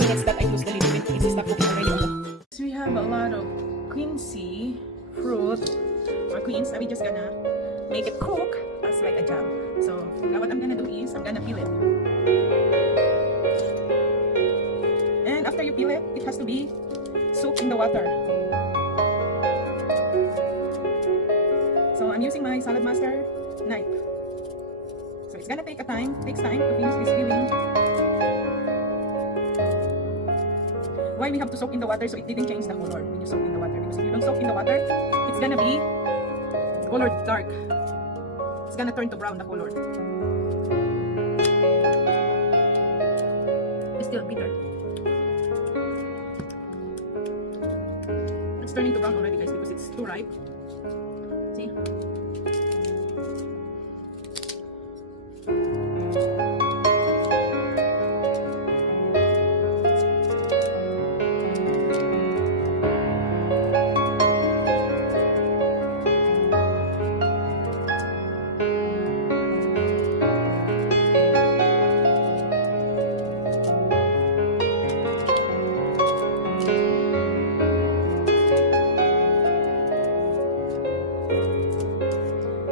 minutes that I close the lid, even it's stuck cooking already on the... So we have a lot of Quince fruit or quince. We just gonna make it cook as like a jam. So now what I'm gonna do is I'm gonna peel it. And after you peel it, it has to be soaked in the water. So I'm using my salad master knife. So it's gonna takes time to finish this peeling. Why we have to soak in the water so it didn't change the color when you soak in the water? Because if you don't soak in the water, it's gonna be colored dark. It's gonna turn to brown, the color. It's still bitter. It's turning to brown already, guys, because it's too ripe. See?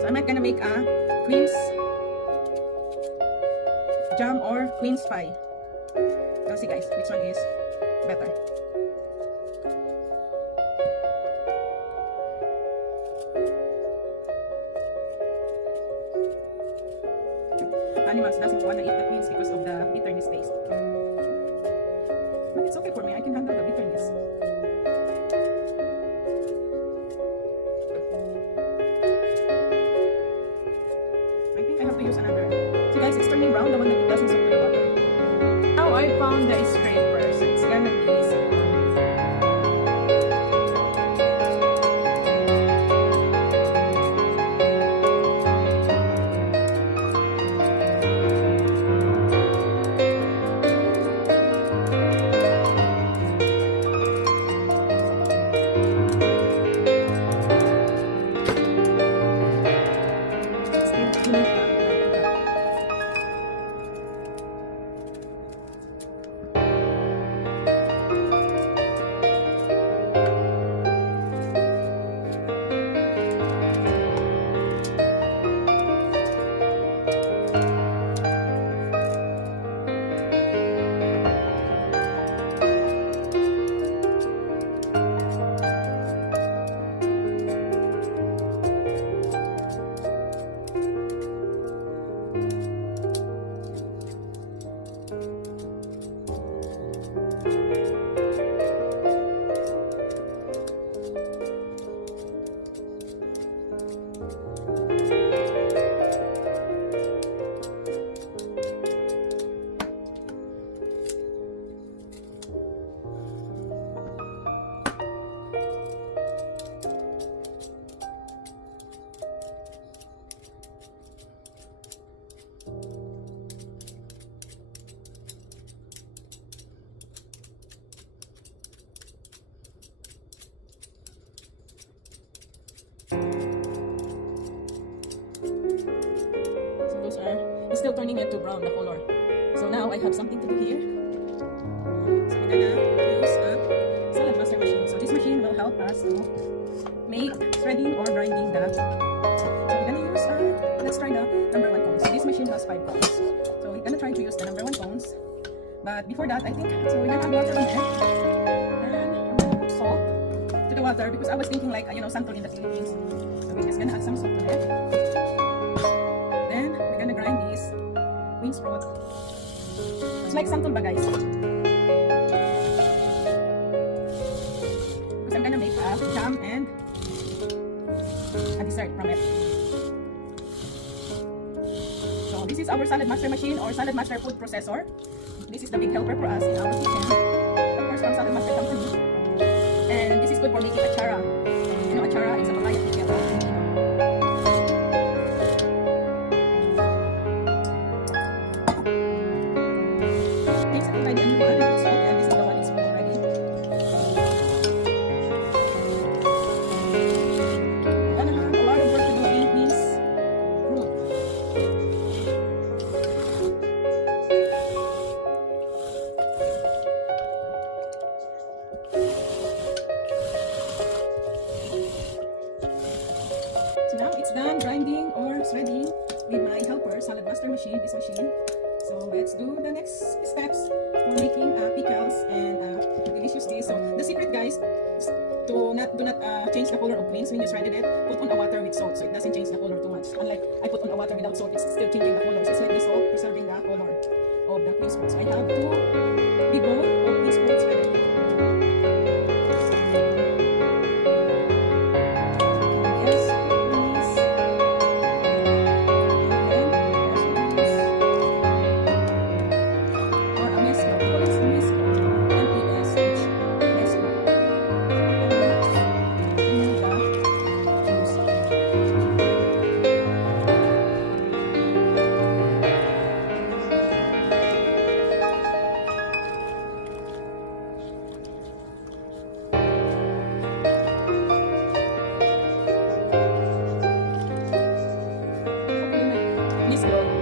I'm not gonna make a quince jam or quince pie. Let's see, guys, which one is better. Animals doesn't wanna eat the quince because of the bitterness taste. But it's okay for me. I can handle the bitterness. Use another. So guys, it's turning brown, the one that it doesn't soak to the water. Now I found the scraper, so it's gonna be easy. It's still turning it to brown, the color. So now I have something to do here. So we're gonna use a salad master machine. So this machine will help us to make shredding or grinding the. So we're gonna use let's try the number 1 cone. So this machine has 5 cones. So we're gonna try to use the number 1 cones. But before that, I think so we're gonna add water on it. And I'm gonna put salt to the water because I was thinking like santol in the Philippines. So we're just gonna add some salt to it. Grind this quince fruit. It's like santol ba, guys? Because I'm gonna make a jam and a dessert from it. So this is our salad master machine or salad master food processor. This is the big helper for us in our kitchen. Of course, from Salad Master Company. And this is good for making achara. Achara is a papaya pickle. done grinding or shredding with my helper salad master machine, this machine. So let's do the next steps for making pickles and delicious dish. So the secret, guys, is to do not change the color of Quince when you shredded it. Put on a water with salt so it doesn't change the color too much. Unlike I put on a water without salt, it's still changing the color. So it's like this salt preserving the color of the Quince fruits. I have 2 big bowl of Quince fruits shredded.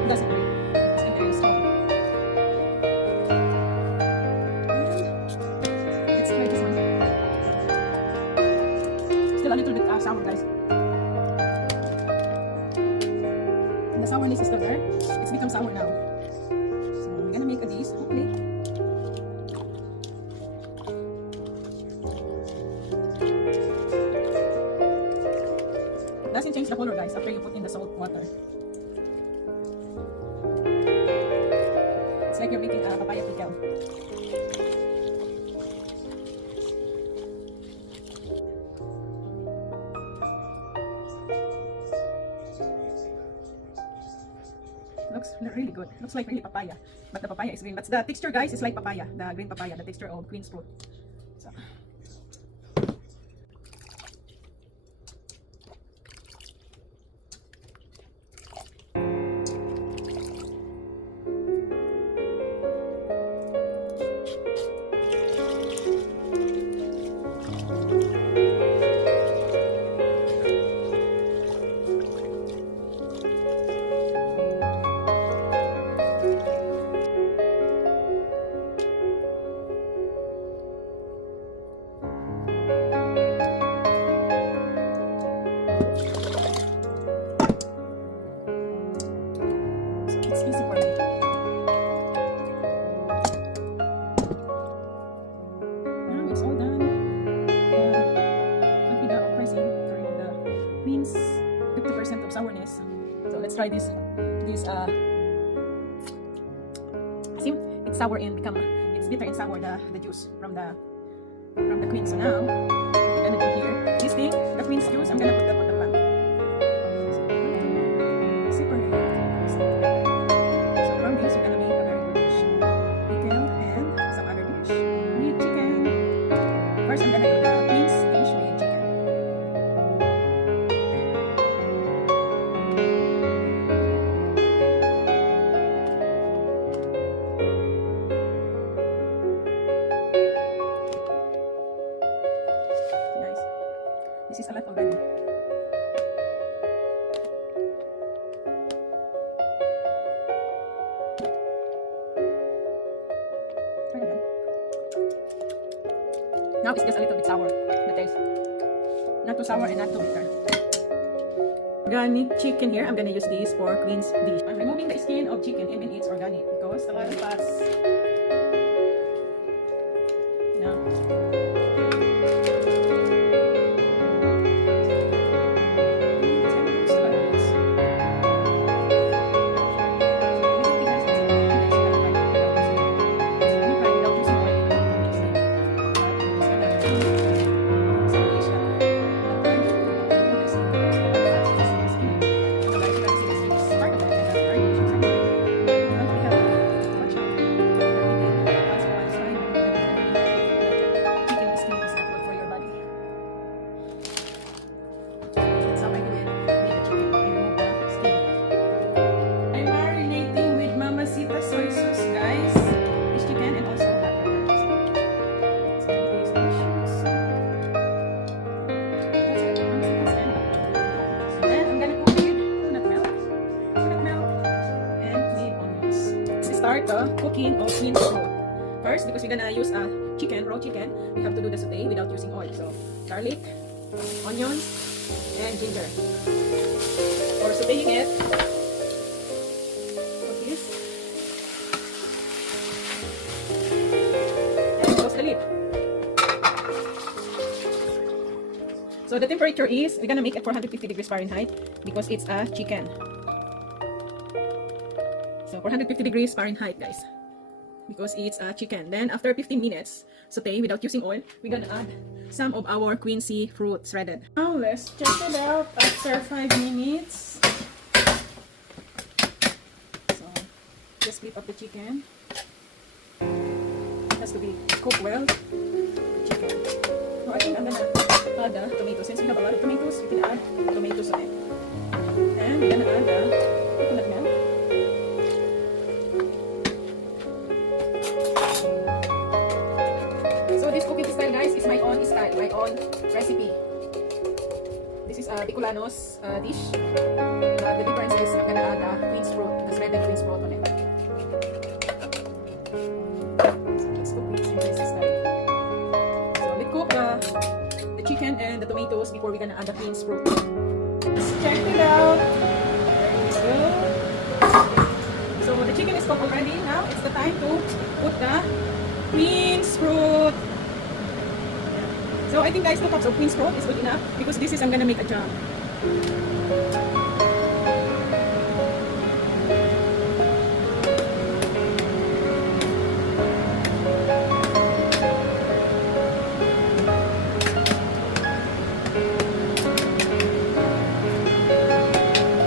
Doesn't break. It's very strong. Let's try this one. Still a little bit sour, guys. The sourness is still there. It's become sour now. So we're gonna make a dish, hopefully. It doesn't change the color, guys, after you put in the salt water. It's like you're making a papaya pickle. Looks really good. Looks like really papaya. But the papaya is green. But the texture, guys, is like papaya. The green papaya, the texture of Quince fruit. So. It's easy for me. Now it's all done. The pricing for the Quince 50% of sourness. So let's try this. See, it's sour and it's bitter and sour, the juice from the Quince. So now we're gonna do here this thing, the Quince juice. I'm gonna put that on the pan. You're gonna make a very good dish. Pickle and some other dish with chicken. First, I'm gonna do the Quince dish with chicken. Guys, this is a lot already. Now it's just a little bit sour, the taste. Not too sour and not too bitter. Organic chicken here. I'm gonna use this for Quince dish. I'm removing the skin of chicken even it's organic because a lot of fats. Now. start the cooking of Quince fruit. First, because we're gonna use raw chicken, we have to do the saute without using oil. So, garlic, onions, and ginger. For sauteing it. Like this. And close the lid. So the temperature is, we're gonna make it 450 degrees Fahrenheit because it's a chicken. So 450 degrees Fahrenheit, guys, because it's a chicken. Then after 15 minutes saute without using oil, we're gonna add some of our Quince fruit shredded. Now let's check it out after 5 minutes. So just flip up the chicken. It has to be cooked well. The chicken. So I think I'm gonna add the tomatoes. Since we have a lot of tomatoes, you can add tomatoes on it. And we're gonna add the coconut milk. So this cooking style, guys, is my own style, my own recipe. This is a Bicolano's dish. The difference is I'm gonna add Quince fruit, the shredded Quince fruit on it. So let's cook this in this style. So let's cook the chicken and the tomatoes before we're gonna add the Quince fruit. Let's check it out. There we go. So the chicken is cooked already. Now it's the time to put the Quince fruit. Yeah. So I think, guys, 2 cups of Quince fruit is good enough because this is I'm gonna make a jam.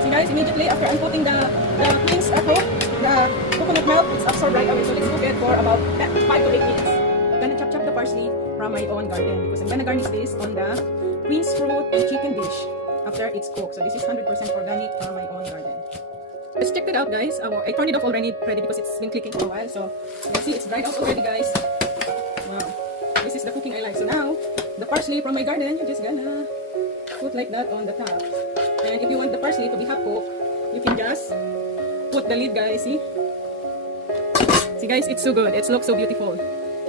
See, guys, immediately after I'm putting the Quince fruit, the coconut milk, it's absorbed right away. So let's cook it for about 5 to 8 minutes. I'm gonna chop the parsley from my own garden because I'm gonna garnish this on the Quince fruit and chicken dish after it's cooked. So this is 100% organic from my own garden. Let's check it out, guys. I turned it off already because it's been clicking for a while. So you can see it's dried out already, guys. Wow, this is the cooking I like. So now the parsley from my garden, you're just gonna put like that on the top. And if you want the parsley to be half cooked, you can just put the lid, guys. See, guys, it's so good. It looks so beautiful.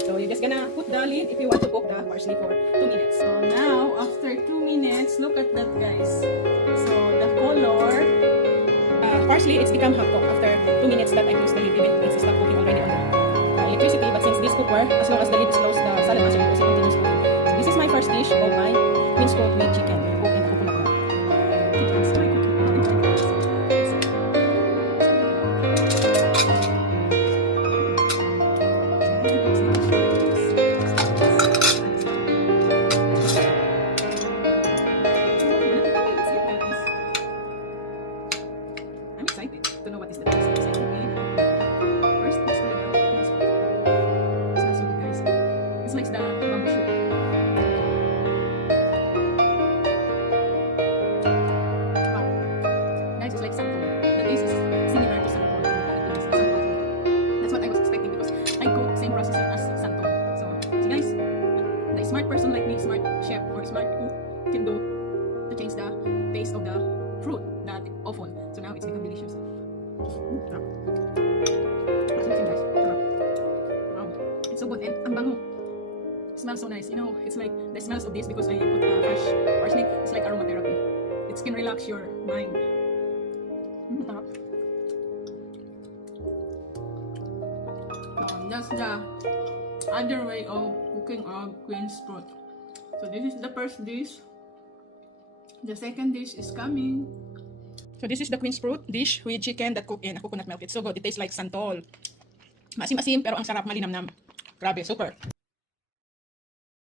So you're just gonna put the lid if you want to cook the parsley for 2 minutes. So now, after 2 minutes, look at that, guys. So the color, parsley, it's become half cooked after 2 minutes that I close the lid. Even it's stopped cooking already on the electricity. But since this cookware, as long as the lid is closed, the salad actually also continues cooking. So this is my first dish of my Quince fruit with chicken cooked in the coconut milk. Let's try cooking. I'm excited to know what is the taste. First, let's try the Quince fruit. It smells so good, guys. It smells the bamboo shoot. Wow. Guys, it's like santol. The taste is similar to santol in the Philippines. Santol food. That's what I was expecting because I cook same processing as santol. So, see, guys, the smart person like me, smart chef or smart cook can do to change the taste of the fruit that often. So now it's become delicious. Guys. Wow. It's so good and ang bango. It smells so nice. You know, it's like the smells of this because I put fresh parsley. It's like aromatherapy. It can relax your mind. That's the other way of cooking our Quince fruit. So this is the first dish. The second dish is coming. So this is the Quince fruit dish with chicken that cooked in a coconut milk. It's so good. It tastes like santol. Maasim-asim pero ang sarap, malinamnam. Grabe, super.